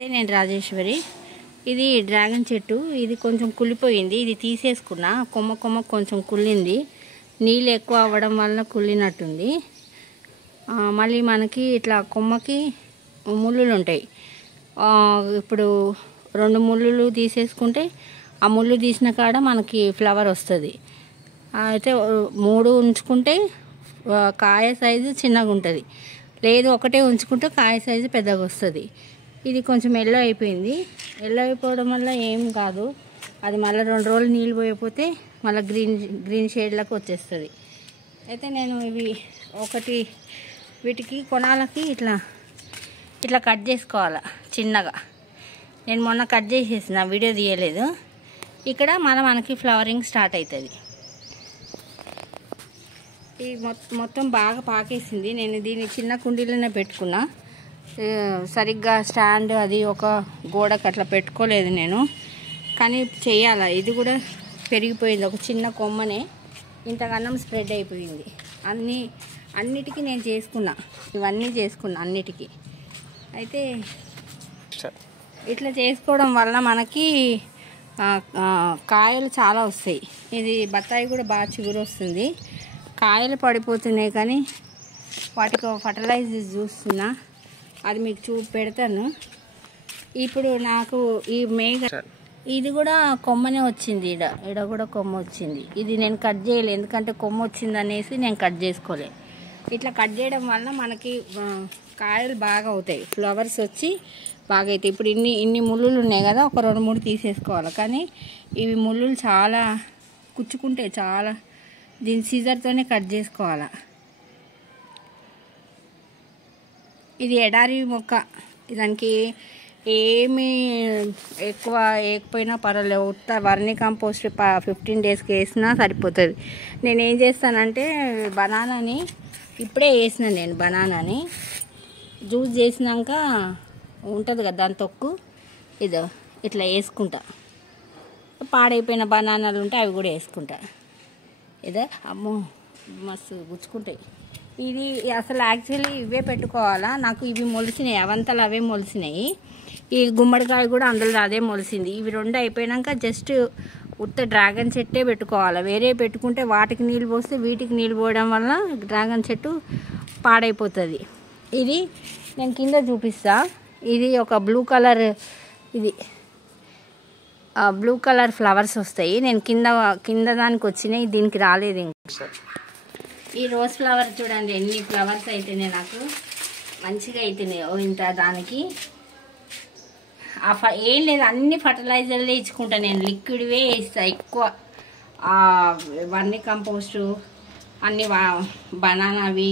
నేను రాజేశ్వరి. ఇది డ్రాగన్ చెట్టు. ఇది కొంచెం కుళ్ళిపోయింది. ఇది తీసేసుకున్నా. కొమ్మ కొంచెం కుళ్ళింది. నీళ్ళు ఎక్కువ అవ్వడం వల్ల కుళ్ళినట్టుంది. మళ్ళీ మనకి ఇట్లా కొమ్మకి ముళ్ళులు ఉంటాయి. ఇప్పుడు 2 ముళ్ళులు తీసేసుకుంటే ఆ ముళ్ళు తీసిన కాడ మనకి ఫ్లవర్ వస్తుంది. అయితే 3 ఉంచుకుంటే కాయ సైజు చిన్నగా ఉంటుంది. లేదు ఒకటే ఉంచుకుంటే కాయ సైజు పెద్దగా వస్తుంది. ఇది కొంచెం ఎల్లో అయిపోయింది. ఎల్లో అయిపోవడం వల్ల ఏం కాదు. అది మళ్ళీ 2 రోజులు నీళ్ళు పోయిపోతే మళ్ళీ గ్రీన్ షేడ్లకు వచ్చేస్తుంది. అయితే నేను వీటికి కొనాలకి ఇట్లా కట్ చేసుకోవాలి చిన్నగా. నేను మొన్న కట్ చేసేసిన, వీడియో తీయలేదు. ఇక్కడ మనకి ఫ్లవరింగ్ స్టార్ట్ అవుతుంది. ఈ మొత్తం బాగా పాకేసింది. నేను దీన్ని చిన్న కుండీలోనే పెట్టుకున్నా. సరిగ్గా స్టాండ్ అది ఒక గోడకు అట్లా పెట్టుకోలేదు నేను, కానీ చెయ్యాలా. ఇది కూడా పెరిగిపోయింది. ఒక చిన్న కొమ్మనే ఇంతకన్నం స్ప్రెడ్ అయిపోయింది. అన్నిటికీ నేను చేసుకున్నా, ఇవన్నీ చేసుకున్నా అన్నిటికీ. అయితే ఇట్లా చేసుకోవడం వల్ల మనకి కాయలు చాలా వస్తాయి. ఇది బత్తాయి కూడా బాగా చిగురు వస్తుంది. కాయలు పడిపోతున్నాయి, కానీ వాటికి ఫర్టిలైజర్ చూస్తున్నా, అది మీకు పెడతాను. ఇప్పుడు నాకు ఈ ఇది కూడా కొమ్మనే వచ్చింది. ఈడ కూడా కొమ్మ వచ్చింది. ఇది నేను కట్ చేయలేదు, ఎందుకంటే కొమ్మ వచ్చింది అనేసి నేను కట్ చేసుకోలే. ఇట్లా కట్ చేయడం వల్ల మనకి కాయలు బాగా అవుతాయి, ఫ్లవర్స్ వచ్చి బాగా అవుతాయి. ఇప్పుడు ఇన్ని ముళ్ళులు ఉన్నాయి కదా, ఒక 2-3 తీసేసుకోవాలి. కానీ ఇవి ముళ్ళులు చాలా కుచ్చుకుంటాయి, చాలా. దీని సీజర్తోనే కట్ చేసుకోవాలి. ఇది ఎడారి మొక్క. దానికి ఏమీ ఎక్కువ వేయకపోయినా పర్వాలేదు. వర్మీ కంపోస్ట్ 15 డేస్కి వేసినా సరిపోతుంది. నేను ఏం చేస్తానంటే బనానాని ఇప్పుడే వేసిన. నేను బనానాని జ్యూస్ చేసినాక ఉంటుంది కదా దాని తొక్కు, ఇట్లా వేసుకుంటా. పాడైపోయిన బనానాలు ఉంటే అవి కూడా వేసుకుంటా. అమ్మో మస్తు గుచ్చుకుంటాయి. ఇది అసలు యాక్చువల్లీ ఇవే పెట్టుకోవాలా. నాకు ఇవి మొలిసినాయి, అవంతలు అవే మొలిసినాయి. ఈ గుమ్మడికాయ కూడా అందులో అదే మొలిసింది. ఇవి 2 అయిపోయాక జస్ట్ ఉత్త డ్రాగన్ చెట్టే పెట్టుకోవాలి. వేరే పెట్టుకుంటే వాటికి నీళ్ళు పోస్తే వీటికి నీళ్ళు పోయడం వల్ల డ్రాగన్ చెట్టు పాడైపోతుంది. ఇది నేను కింద చూపిస్తా. ఇది ఒక బ్లూ కలర్, ఇది బ్లూ కలర్ ఫ్లవర్స్ వస్తాయి. నేను కింద దానికి వచ్చినాయి, దీనికి రాలేదు ఇంకా. ఈ రోజ్ ఫ్లవర్ చూడండి ఎన్ని ఫ్లవర్స్ అయితేనే నాకు మంచిగా అయితేనే ఇంత. దానికి ఏం లేదు, అన్ని ఫర్టిలైజర్లే ఇచ్చుకుంటా నేను. లిక్విడ్వే వేస్తా ఎక్కువ. వర్మీ కంపోస్టు అన్ని బనానావి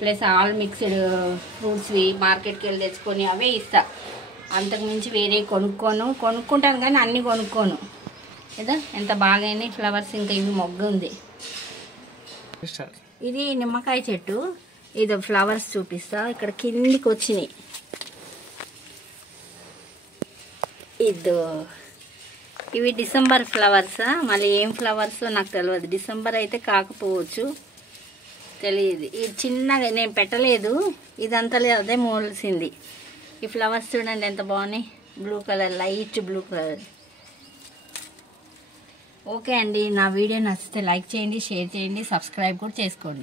ప్లస్ ఆల్ మిక్స్డ్ ఫ్రూట్స్వి మార్కెట్కి వెళ్ళి తెచ్చుకొని అవే ఇస్తా. అంతకుమించి వేరే కొనుక్కుంటాను, కానీ అన్నీ కొనుక్కోను కదా. ఎంత బాగైనాయి ఫ్లవర్స్. ఇంకా ఇవి మొగ్గ ఉంది. ఇది నిమ్మకాయ చెట్టు. ఇది ఫ్లవర్స్ చూపిస్తా. ఇక్కడ కిందికి వచ్చినాయి. ఇవి డిసెంబర్ ఫ్లవర్సా, మళ్ళీ ఏం ఫ్లవర్స్ నాకు తెలియదు. డిసెంబర్ అయితే కాకపోవచ్చు, తెలియదు. ఇది చిన్నగా నేను పెట్టలేదు, ఇదంతా అదే మోల్సింది. ఈ ఫ్లవర్స్ చూడండి ఎంత బాగున్నాయి. Blue colour, light blue colour. Okay అండి, నా వీడియో నచ్చితే లైక్ చేయండి, షేర్ చేయండి, సబ్స్క్రైబ్ కూడా చేసుకోండి.